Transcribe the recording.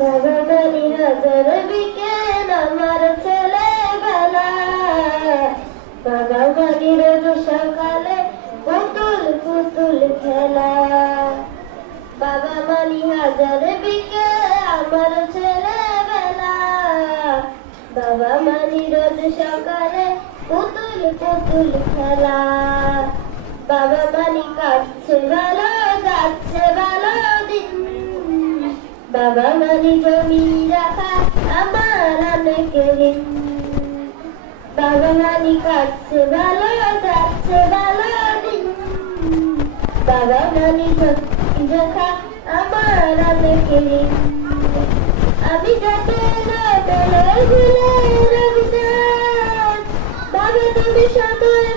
বাবা মানি হাজার বিকেল আমার ছেলেবেলা, বাবা মানি রোজ সকালে পুতুল পুতুল খেলা। বাবা মানি হাজার বিকেল আমার ছেলেবেলা, বাবা মানি রোজ সকালে পুতুল পুতুল খেলা। বাবা মানি কাটছে ভালো যাচ্ছে ভালো দিন, বাবা মানি জমি রাখা আমার অনেক ঋণ। বাবা মানি কাটছে ভালো যাচ্ছে ভালো দিন, বাবা মানি জমি রাখা আমার অনেক ঋণ। আমি যাতে ভুলে রবিদাস, বাবা তুমি সদয়